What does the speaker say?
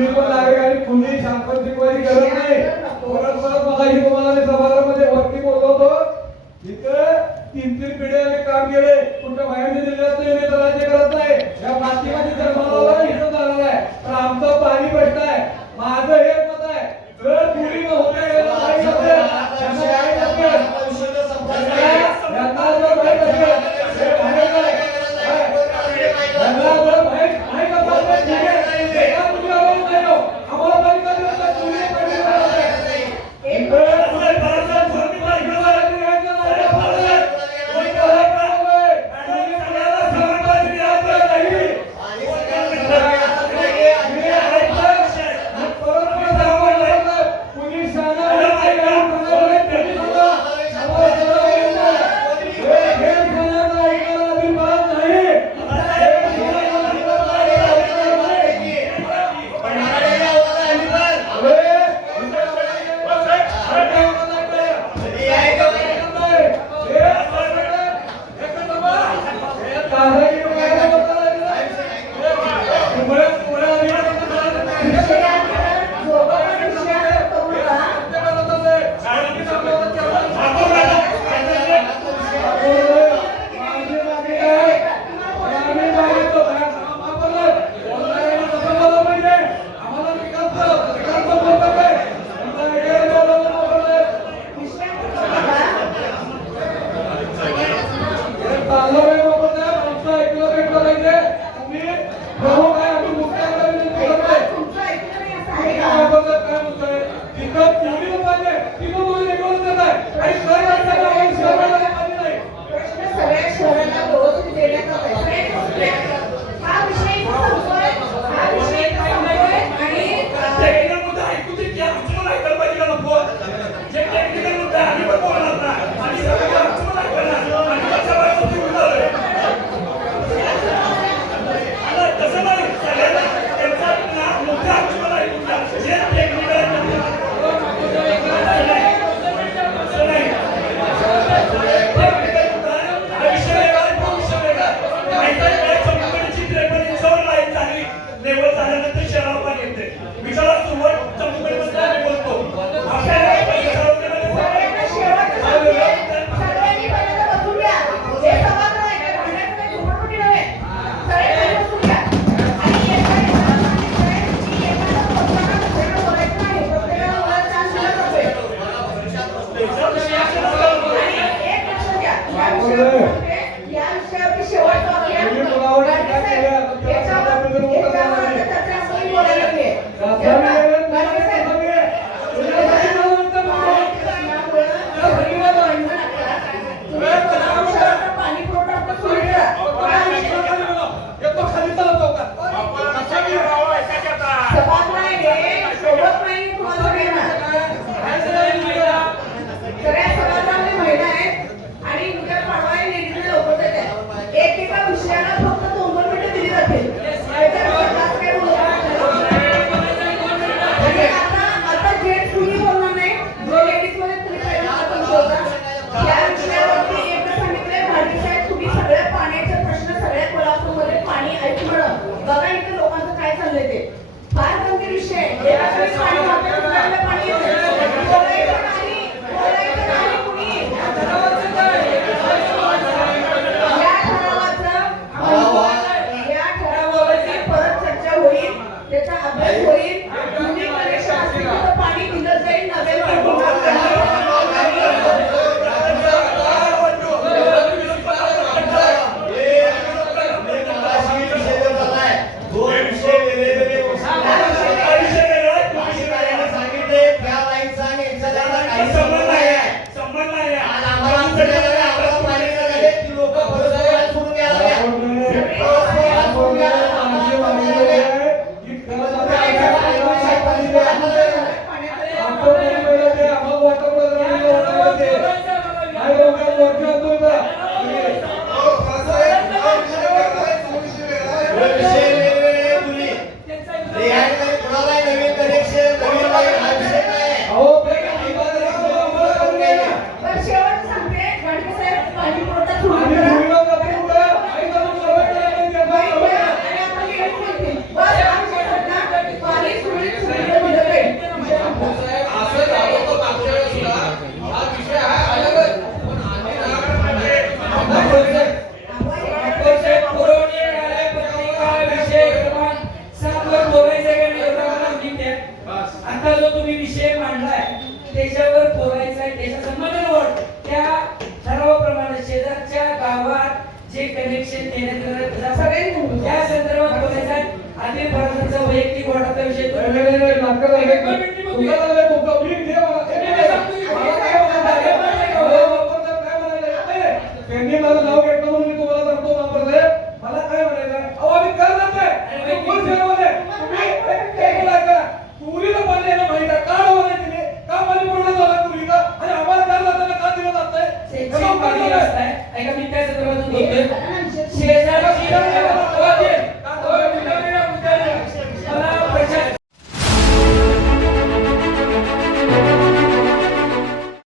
तुम्ही पण नागरिकांनी कुणी शांतपणे शिकवायची गरज नाही. परत मला ही तुम्हाला मी सभागृहामध्ये वरती बोललो होतो, इथं 3-3 पिढ्या आम्ही काम केले, कुठल्या बाहेरच्या जिल्ह्यात नाही, राज्य करत नाही. या मातीमध्ये जन्माला इथं झालेला आहे, पण आमचं पाणी प्रश्न आहे. माझं हे मत आहे, जर पुरी होते सगळ्यांनी बोलतो. या संदर्भात बोलायचं आहे. अनिल फरांचा वैयक्तिक वाटाचा विषय नाही, नाही, नाही, नाटकं झाले. तुमचा झालंय, तुमचा. मी घे मला.